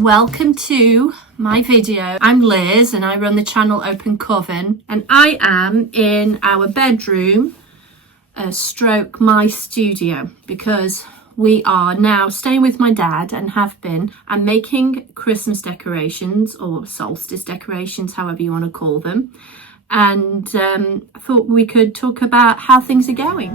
Welcome to my video. I'm Liz and I run the channel Open Coven, and I am in our bedroom stroke my studio because we are now staying with my dad and have been, and making Christmas decorations or solstice decorations, however you want to call them. And I thought we could talk about how things are going.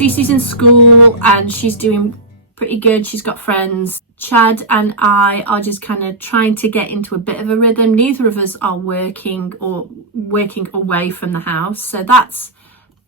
Cece's in school and she's doing pretty good. She's got friends. Chad and I are just kind of trying to get into a bit of a rhythm. Neither of us are working or working away from the house, so that's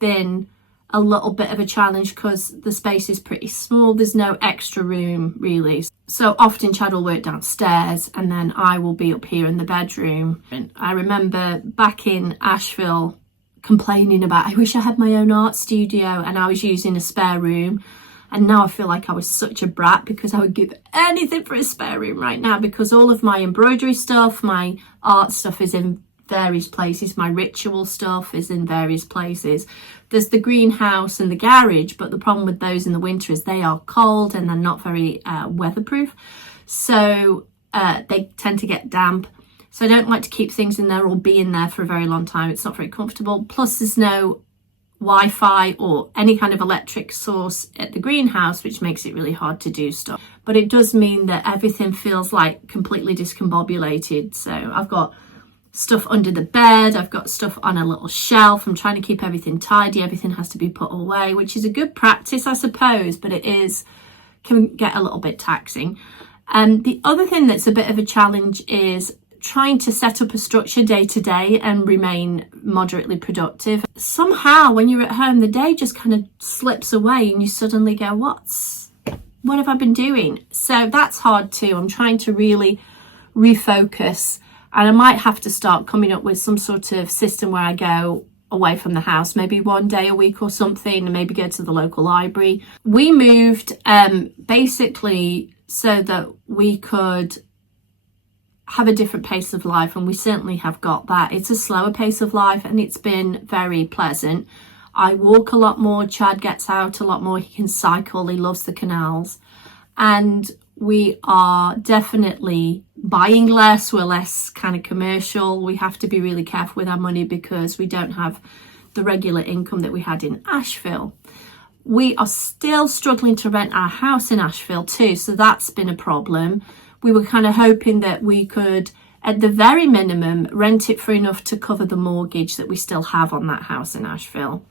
been a little bit of a challenge because the space is pretty small. There's no extra room really, so often Chad will work downstairs and then I will be up here in the bedroom. And I remember back in Asheville complaining about, I wish I had my own art studio, and I was using a spare room, and now I feel like I was such a brat because I would give anything for a spare room right now, because all of my embroidery stuff, my art stuff is in various places, my ritual stuff is in various places. There's the greenhouse and the garage, but the problem with those in the winter is they are cold and they're not very weatherproof, so they tend to get damp. So I don't like to keep things in there or be in there for a very long time. It's not very comfortable. Plus there's no Wi-Fi or any kind of electric source at the greenhouse, which makes it really hard to do stuff. But it does mean that everything feels like completely discombobulated. So I've got stuff under the bed. I've got stuff on a little shelf. I'm trying to keep everything tidy. Everything has to be put away, which is a good practice, I suppose, but it can get a little bit taxing. The other thing that's a bit of a challenge is trying to set up a structure day to day and remain moderately productive. Somehow when you're at home, the day just kind of slips away and you suddenly go, what have I been doing? So that's hard too. I'm trying to really refocus, and I might have to start coming up with some sort of system where I go away from the house, maybe one day a week or something, and maybe go to the local library. We moved basically so that we could have a different pace of life, and we certainly have got that. It's a slower pace of life and it's been very pleasant. I walk a lot more, Chad gets out a lot more, he can cycle, he loves the canals, and we are definitely buying less. We're less kind of commercial. We have to be really careful with our money because we don't have the regular income that we had in Asheville. We are still struggling to rent our house in Asheville too, so that's been a problem. We were kind of hoping that we could, at the very minimum, rent it for enough to cover the mortgage that we still have on that house in Asheville,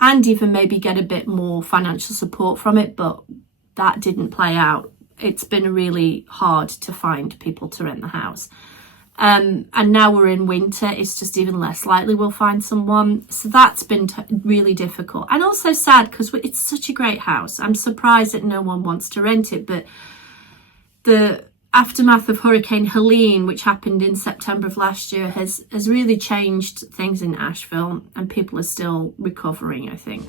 and even maybe get a bit more financial support from it, but that didn't play out. It's been really hard to find people to rent the house. And now we're in winter, it's just even less likely we'll find someone. So that's been really difficult, and also sad because it's such a great house. I'm surprised that no one wants to rent it, but the aftermath of Hurricane Helene, which happened in September of last year, has really changed things in Asheville, and people are still recovering, I think.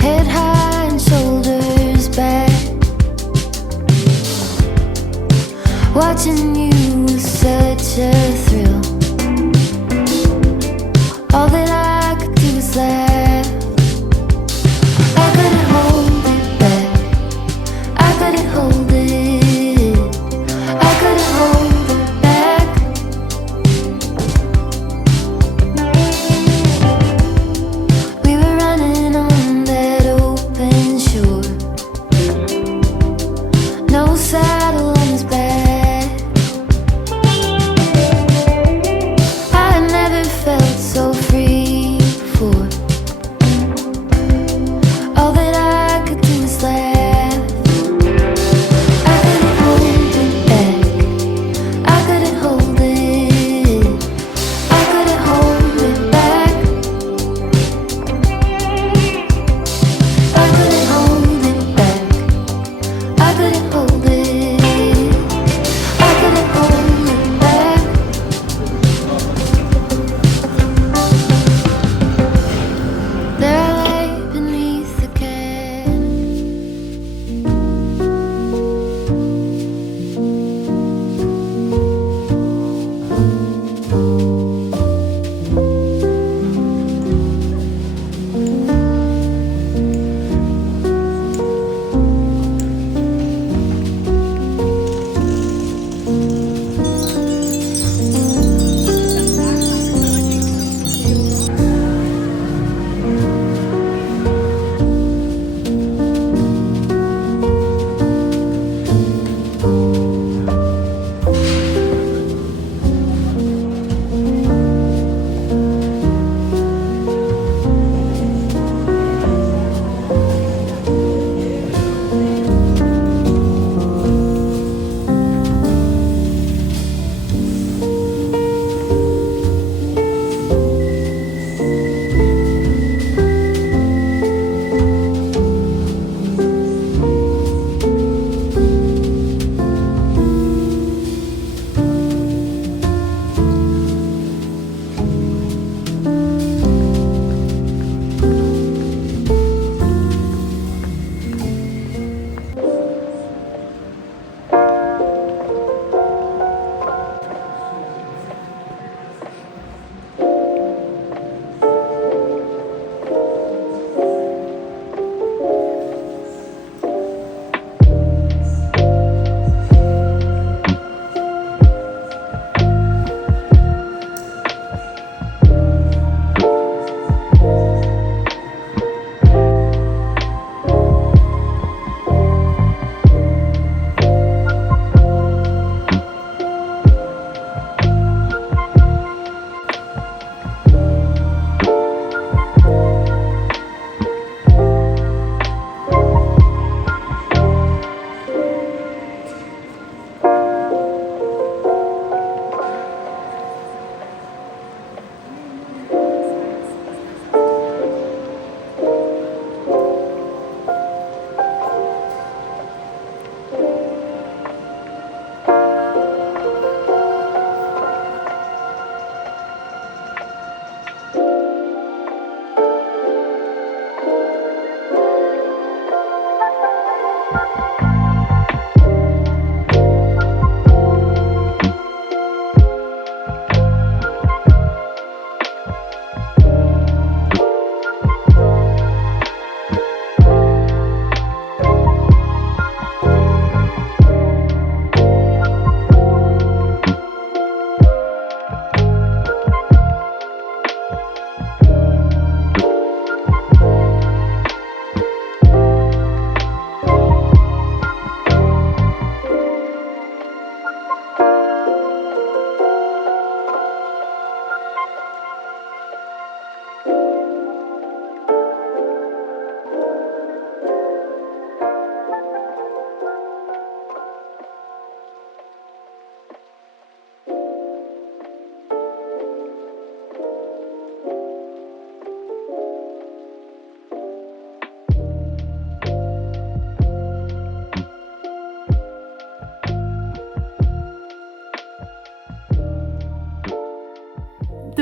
Head high and shoulders back, watching you was such a thrill. All that I could do was laugh. I couldn't hold it back. I couldn't hold it. I couldn't hold it back. We were running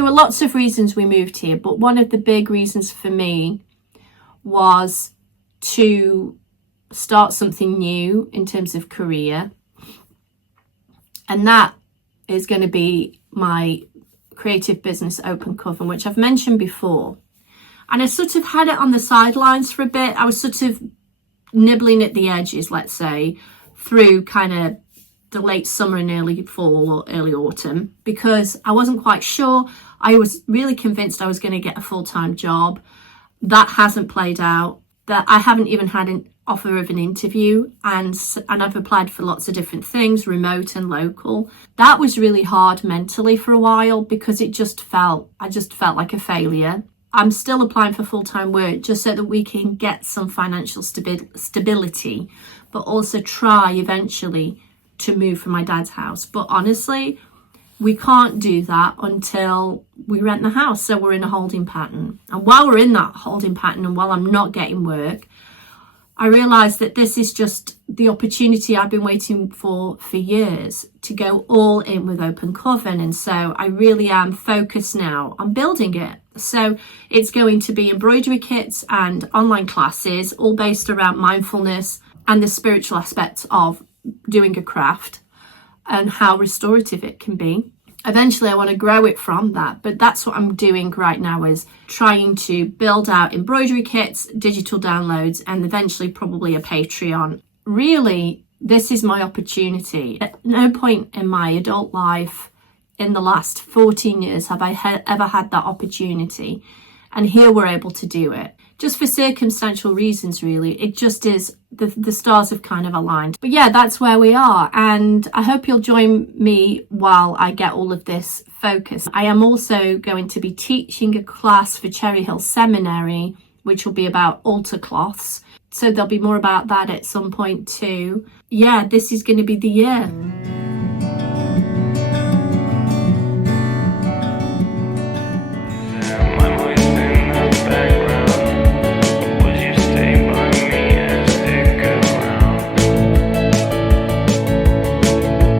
were lots of reasons we moved here, but one of the big reasons for me was to start something new in terms of career. And that is going to be my creative business, Open Coven, which I've mentioned before. And I sort of had it on the sidelines for a bit. I was sort of nibbling at the edges, let's say, through kind of the late summer and early fall or early autumn, because I wasn't quite sure. I was really convinced I was going to get a full-time job. That hasn't played out. That I haven't even had an offer of an interview, and I've applied for lots of different things, remote and local. That was really hard mentally for a while, because I just felt like a failure. I'm still applying for full-time work just so that we can get some financial stability, but also try eventually to move from my dad's house. But honestly, we can't do that until we rent the house. So we're in a holding pattern. And while we're in that holding pattern, and while I'm not getting work, I realised that this is just the opportunity I've been waiting for years, to go all in with Open Coven. And so I really am focused now on building it. So it's going to be embroidery kits and online classes, all based around mindfulness and the spiritual aspects of doing a craft and how restorative it can be. Eventually I want to grow it from that, but that's what I'm doing right now, is trying to build out embroidery kits, digital downloads, and eventually probably a Patreon. Really, this is my opportunity. At no point in my adult life in the last 14 years have I ever had that opportunity, and here we're able to do it. Just for circumstantial reasons, really. It just is, the stars have kind of aligned. But yeah, that's where we are. And I hope you'll join me while I get all of this focused. I am also going to be teaching a class for Cherry Hill Seminary, which will be about altar cloths. So there'll be more about that at some point too. Yeah, this is going to be the year.